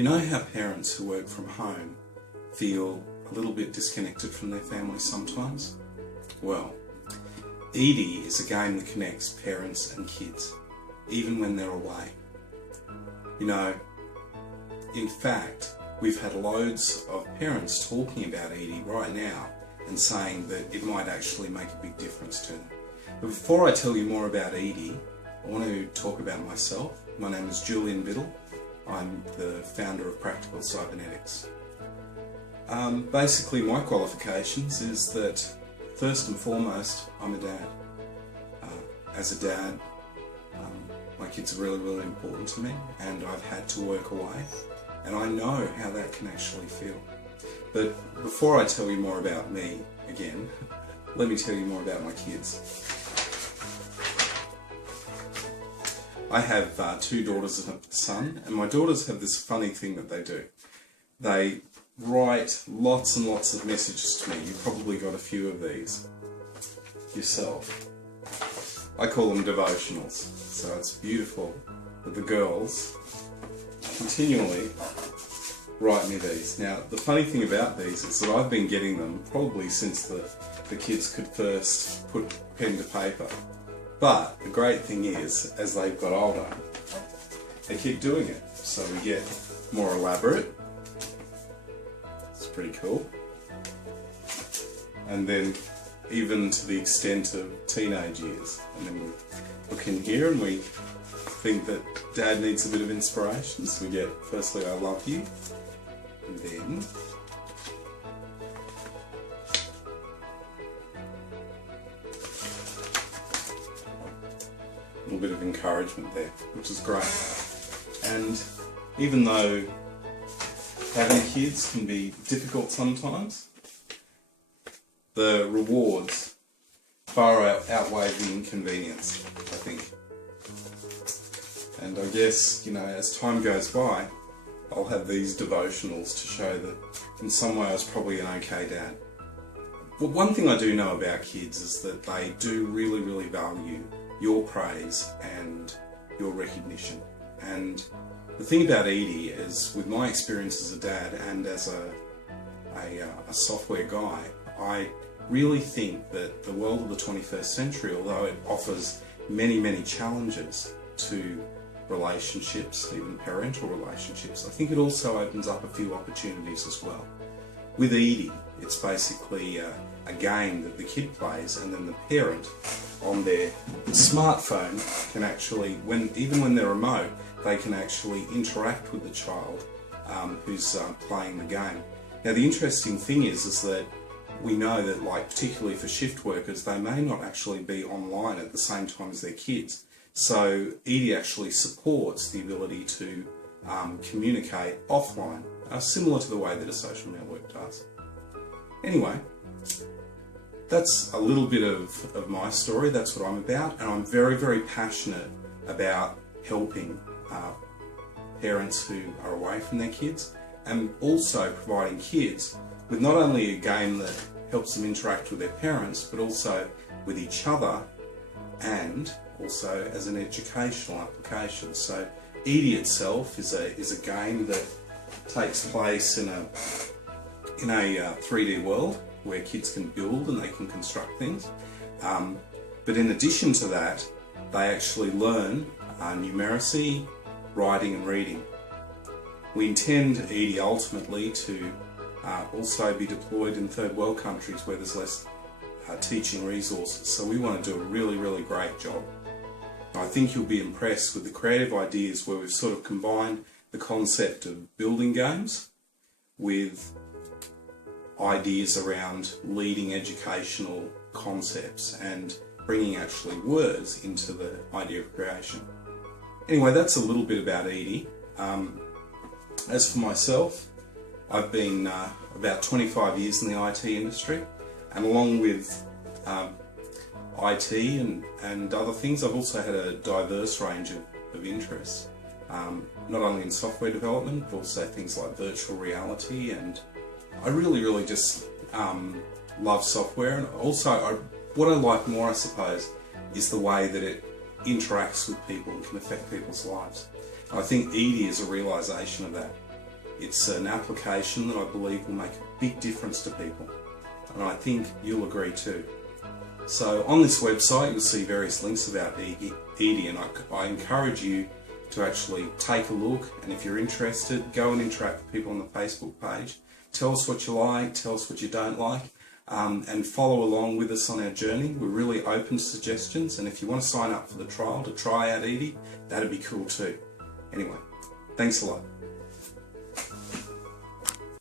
You know how parents who work from home feel a little bit disconnected from their family sometimes? Well, Eidy is a game that connects parents and kids, even when they're away. You know, in fact, we've had loads of parents talking about Eidy right now and saying that it might actually make a big difference to them. But before I tell you more about Eidy, I want to talk about myself. My name is Julian Biddle. I'm the founder of Practical Cybernetics. Basically, my qualifications is that first and foremost, I'm a dad. As a dad, my kids are really important to me, and I've had to work away, and I know how that can actually feel. But before I tell you more about me, again, let me tell you more about my kids. I have 2 daughters and a son, and my daughters have this funny thing that they do. They write lots and lots of messages to me. You've probably got a few of these yourself. I call them devotionals, so it's beautiful that the girls continually write me these. Now, the funny thing about these is that I've been getting them probably since the kids could first put pen to paper. But the great thing is, as they've got older, they keep doing it. So we get more elaborate. It's pretty cool. And then even to the extent of teenage years. And then we look in here and we think that Dad needs a bit of inspiration. So we get, firstly, I love you. And then a little bit of encouragement there, which is great. And even though having kids can be difficult sometimes, the rewards far outweigh the inconvenience, I think. And I guess, you know, as time goes by, I'll have these devotionals to show that in some way I was probably an okay dad. Well, one thing I do know about kids is that they do really value your praise and your recognition. And the thing about Eidy is, with my experience as a dad and as a software guy, I really think that the world of the 21st century, although it offers many challenges to relationships, even parental relationships, I think it also opens up a few opportunities as well. With Eidy, it's basically a game that the kid plays, and then the parent on their smartphone can actually, even when they're remote, they can actually interact with the child who's playing the game. Now, the interesting thing is that we know that, like, particularly for shift workers, they may not actually be online at the same time as their kids. So Eidy actually supports the ability to communicate offline, similar to the way that a social network does. Anyway, that's a little bit of my story. That's what I'm about, and I'm very passionate about helping parents who are away from their kids, and also providing kids with not only a game that helps them interact with their parents, but also with each other, and also as an educational application. So Eidy itself is a game that takes place in a 3D world where kids can build and they can construct things. But in addition to that, they actually learn numeracy, writing and reading. We intend Eidy ultimately to also be deployed in third world countries where there's less teaching resources. So we want to do a really great job. I think you'll be impressed with the creative ideas where we've sort of combined the concept of building games with ideas around leading educational concepts and bringing actually words into the idea of creation. Anyway, that's a little bit about Eidy. As for myself, I've been about 25 years in the IT industry, and along with IT and other things, I've also had a diverse range of interests, not only in software development, but also things like virtual reality, and I really just love software. And also, what I like more, I suppose, is the way that it interacts with people and can affect people's lives. And I think Eidy is a realisation of that. It's an application that I believe will make a big difference to people, and I think you'll agree too. So on this website you'll see various links about Eidy, and I encourage you to actually take a look, and if you're interested, go and interact with people on the Facebook page. Tell us what you like, tell us what you don't like, and follow along with us on our journey. We're really open to suggestions, and if you want to sign up for the trial to try out Eidy, that'd be cool too. Anyway, thanks a lot.